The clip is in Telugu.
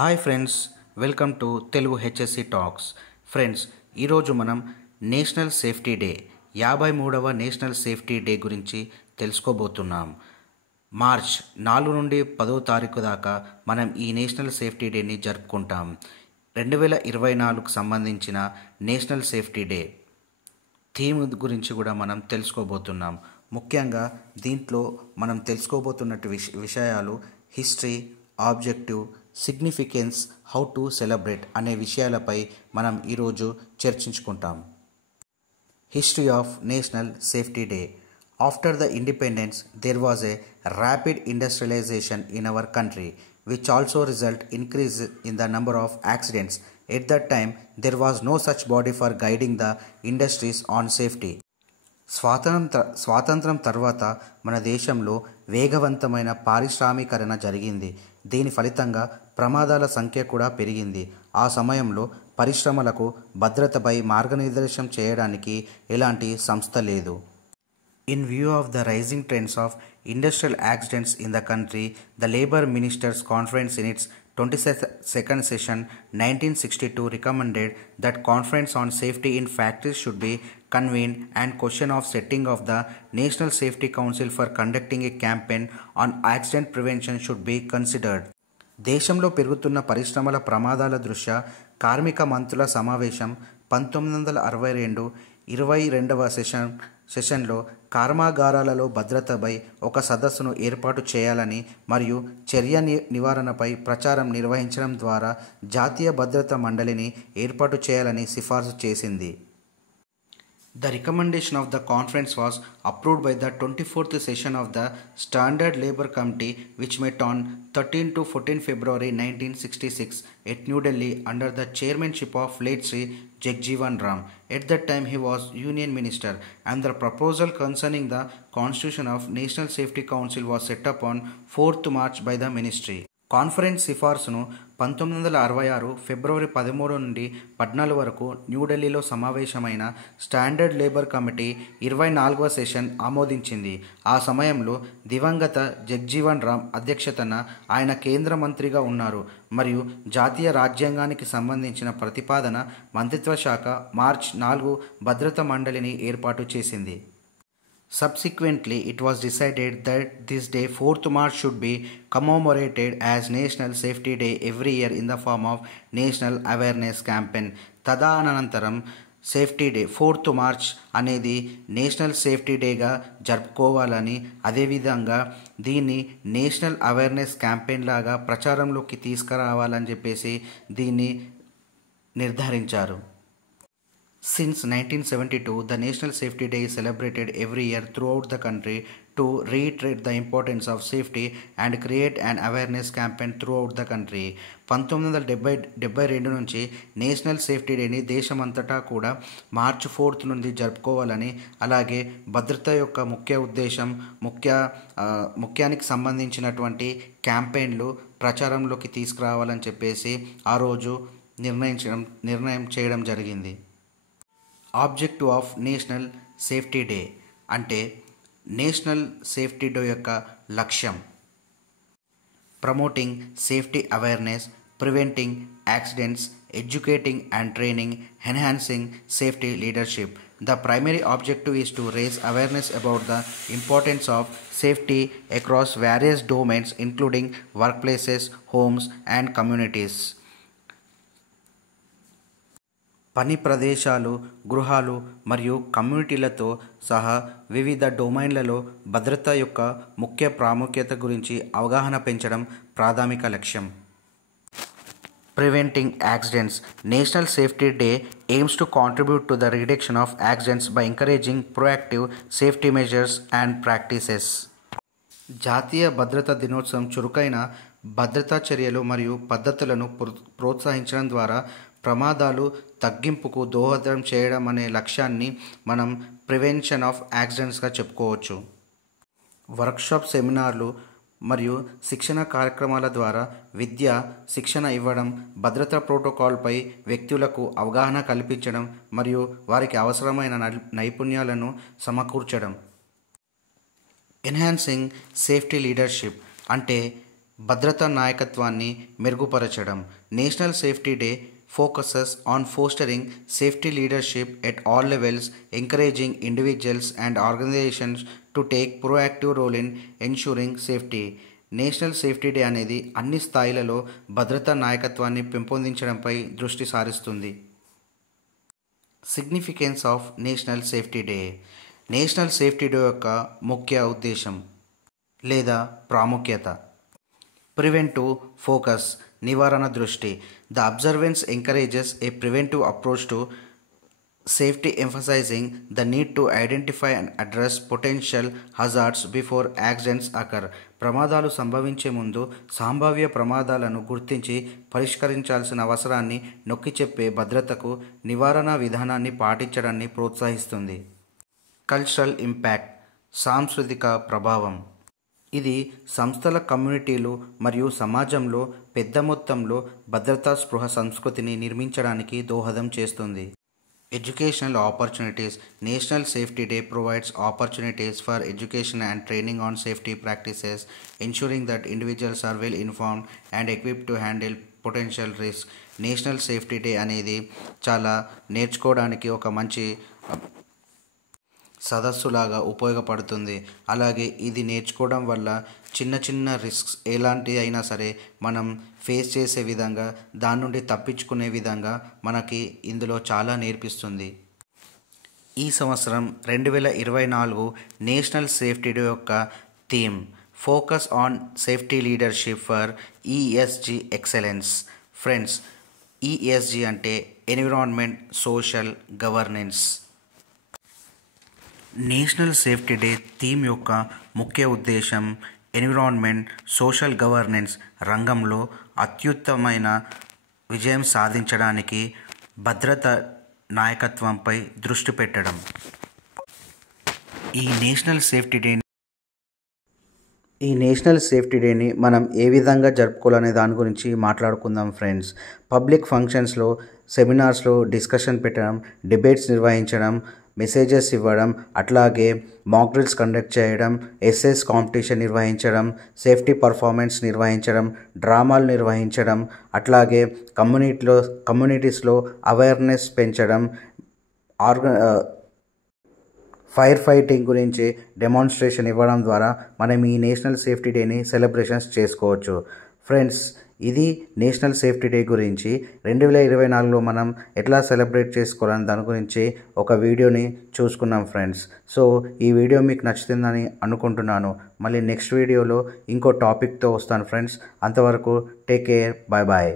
Hi friends, welcome to Telugu HSC talks. Friends, ఈరోజు మనం నేషనల్ సేఫ్టీ డే 53వ నేషనల్ సేఫ్టీ డే గురించి తెలుసుకోబోతున్నాం. మార్చ్ 4 నుండి 10వ తారీఖు దాకా మనం ఈ నేషనల్ సేఫ్టీ డేని జరుపుకుంటాం. 2024కు సంబంధించిన నేషనల్ సేఫ్టీ డే థీమ్ గురించి కూడా మనం తెలుసుకోబోతున్నాం. ముఖ్యంగా దీంట్లో మనం తెలుసుకోబోతున్నట్టు విషయాలు history, objective, significance, how to celebrate అనే విషయాలపై మనం ఈరోజు చర్చించుకుంటాం. History of national safety day. After the independence, there was a rapid industrialization in our country, which also result increase in the number of accidents. At that time, there was no such body for guiding the industries on safety. స్వాతంత్రం తర్వాత మన దేశంలో వేగవంతమైన పారిశ్రామీకరణ జరిగింది. దీని ఫలితంగా ప్రమాదాల సంఖ్య కూడా పెరిగింది. ఆ సమయంలో పరిశ్రమలకు భద్రతపై మార్గనిర్దేశం చేయడానికి ఎలాంటి సంస్థ లేదు. In view of the rising trends of industrial accidents in the country, the Labour Ministers' Conference in its 22nd session 1962 recommended that conference on safety in factories should be convened and question of setting of the National Safety Council for conducting a campaign on accident prevention should be considered. దేశంలో పెరుగుతున్న పరిశ్రమల ప్రమాదాల దృష్ట్యా కార్మిక మంత్రుల సమావేశం 1962 22వ సెషన్లో కర్మాగారాలలో భద్రతపై ఒక సదస్సును ఏర్పాటు చేయాలని మరియు చర్య నివారణపై ప్రచారం నిర్వహించడం ద్వారా జాతీయ భద్రతా మండలిని ఏర్పాటు చేయాలని సిఫార్సు చేసింది. The recommendation of the conference was approved by the 24th session of the Standard Labour Committee, which met on 13 to 14 February 1966 at New Delhi under the chairmanship of late Sri Jagjeevan Ram. At that time he was Union Minister, and the proposal concerning the constitution of National Safety Council was set up on 4th March by the ministry. Conference సిఫార్సును 1966 ఫిబ్రవరి 13 నుండి 14 వరకు న్యూఢిల్లీలో సమావేశమైన స్టాండర్డ్ లేబర్ కమిటీ 24వ సెషన్ ఆమోదించింది. ఆ సమయంలో దివంగత జగ్జీవన్ రామ్ అధ్యక్షతన ఆయన కేంద్ర మంత్రిగా ఉన్నారు మరియు జాతీయ రాజ్యాంగానికి సంబంధించిన ప్రతిపాదన మంత్రిత్వ శాఖ మార్చ్ 4 భద్రతా మండలిని ఏర్పాటు చేసింది. Subsequently, it was decided that this day, 4th March, should be commemorated as National Safety Day every year in the form of National Awareness Campaign. తదనంతరం సేఫ్టీ డే 4th మార్చ్ అనేది నేషనల్ సేఫ్టీ డేగా జరుపుకోవాలని, అదేవిధంగా దీన్ని నేషనల్ అవేర్నెస్ క్యాంపెయిన్ లాగా ప్రచారంలోకి తీసుకురావాలని చెప్పేసి దీన్ని నిర్ధారించారు. Since 1972, the National Safety Day is celebrated every year throughout the country to reiterate the importance of safety and create an awareness campaign throughout the country. 1972 నుంచి నేషనల్ సేఫ్టీ డేని దేశమంతటా కూడా మార్చ్ 4 నుండి జరుపుకోవాలని, అలాగే భద్రత యొక్క ముఖ్య ఉద్దేశం ముఖ్యానికి సంబంధించినటువంటి క్యాంపెయిన్లు ప్రచారంలోకి తీసుకురావాలని చెప్పేసి ఆ రోజు నిర్ణయం చేయడం జరిగింది. Objective of national safety day అంటే నేషనల్ సేఫ్టీ డే యొక్క లక్ష్యం promoting safety awareness, preventing accidents, educating and training, enhancing safety leadership. The primary objective is to raise awareness about the importance of safety across various domains including workplaces, homes and communities. పని ప్రదేశాలు, గృహాలు మరియు కమ్యూనిటీలతో సహా వివిధ డొమైన్లలో భద్రత యొక్క ముఖ్య ప్రాముఖ్యత గురించి అవగాహన పెంచడం ప్రాథమిక లక్ష్యం. Preventing accidents. National safety day aims to contribute to the reduction of accidents by encouraging proactive safety measures and practices. జాతీయ భద్రతా దినోత్సవం చురుకైన భద్రతా చర్యలు మరియు పద్ధతులను ప్రోత్సహించడం ద్వారా ప్రమాదాలు తగ్గింపుకు దోహదం చేయడం అనే లక్ష్యాన్ని మనం ప్రివెన్షన్ ఆఫ్ యాక్సిడెంట్స్గా చెప్పుకోవచ్చు. వర్క్షాప్, సెమినార్లు మరియు శిక్షణ కార్యక్రమాల ద్వారా శిక్షణ ఇవ్వడం, భద్రతా ప్రోటోకాల్పై వ్యక్తులకు అవగాహన కల్పించడం మరియు వారికి అవసరమైన నైపుణ్యాలను సమకూర్చడం. ఎన్హాన్సింగ్ సేఫ్టీ లీడర్షిప్ అంటే భద్రతా నాయకత్వాన్ని మెరుగుపరచడం. National safety day focuses on fostering safety leadership at all levels, encouraging individuals and organizations to take proactive role in ensuring safety. National safety day అనేది అన్ని స్థాయిలలో భద్రతా నాయకత్వాన్ని పెంపొందించడంపై దృష్టి సారిస్తుంది. Significance of national safety day. National safety day యొక్క ముఖ్య ఉద్దేశం లేదా ప్రాముఖ్యత. ప్రివెంటివ్ ఫోకస్, నివారణ దృష్టి. The observance encourages a preventive approach to safety, emphasizing the need to identify and address potential hazards before accidents occur. ప్రమాదాలు సంభవించే ముందు సంభావ్య ప్రమాదాలను గుర్తించి పరిష్కరించాల్సిన అవసరాన్ని నొక్కి చెప్పే భద్రతకు నివారణ విధానాన్ని పాటించడాన్ని ప్రోత్సహిస్తుంది. కల్చరల్ ఇంపాక్ట్, సాంస్కృతిక ప్రభావం. ఇది సంస్థల, కమ్యూనిటీలు మరియు సమాజంలో పెద్ద మొత్తంలో భద్రతా స్పృహ సంస్కృతిని నిర్మించడానికి దోహదం చేస్తుంది. Educational opportunities. National safety day provides opportunities for education and training on safety practices, ensuring that individuals are well informed and equipped to handle potential risk. National safety day అనేది చాలా నేర్చుకోవడానికి ఒక మంచి సదస్సులాగా ఉపయోగపడుతుంది. అలాగే ఇది నేర్చుకోవడం వల్ల చిన్న చిన్న రిస్క్స్ ఎలాంటి అయినా సరే మనం ఫేస్ చేసే విధంగా, దాని నుండి తప్పించుకునే విధంగా మనకి ఇందులో చాలా నేర్పిస్తుంది. ఈ సంవత్సరం 2024 నేషనల్ సేఫ్టీ డే యొక్క theme focus on safety leadership for ESG excellence. Friends, ESG అంటే environment, social, governance. National safety day theme యొక్క ముఖ్య ఉద్దేశం ఎన్విరాన్మెంట్, సోషల్ గవర్నెన్స్ రంగంలో అత్యుత్తమైన విజయం సాధించడానికి భద్రత నాయకత్వంపై దృష్టి పెట్టడం. ఈ నేషనల్ సేఫ్టీ డేని మనం ఏ విధంగా జరుపుకోవాలనే దాని గురించి మాట్లాడుకుందాం ఫ్రెండ్స్. పబ్లిక్ ఫంక్షన్స్లో, సెమినార్స్లో డిస్కషన్ పెట్టడం, డిబేట్స్ నిర్వహించడం, మెసేజెస్ ఇవ్వడం, అట్లాగే మాక్ డ్రిల్స్ కండక్ట్ చేయడం, ఎస్ఎస్ కాంపిటీషన్ నిర్వహించడం, సేఫ్టీ పర్ఫార్మెన్స్ నిర్వహించడం, డ్రామాలు నిర్వహించడం, అట్లాగే కమ్యూనిటీస్లో అవేర్నెస్ పెంచడం, ఫైర్ ఫైటింగ్ గురించి డెమాన్స్ట్రేషన్ ఇవ్వడం ద్వారా మనం ఈ నేషనల్ సేఫ్టీ డేని సెలబ్రేషన్స్ చేసుకోవచ్చు. ఫ్రెండ్స్, ఇది నేషనల్ సేఫ్టీ డే గురించి 2024లో మనం ఎట్లా సెలబ్రేట్ చేసుకోవాలని దాని గురించి ఒక వీడియోని చూసుకున్నాం ఫ్రెండ్స్. సో ఈ వీడియో మీకు నచ్చుతుందని అనుకుంటున్నాను. మళ్ళీ నెక్స్ట్ వీడియోలో ఇంకో టాపిక్తో వస్తాను ఫ్రెండ్స్. అంతవరకు టేక్ కేర్, బాయ్ బాయ్.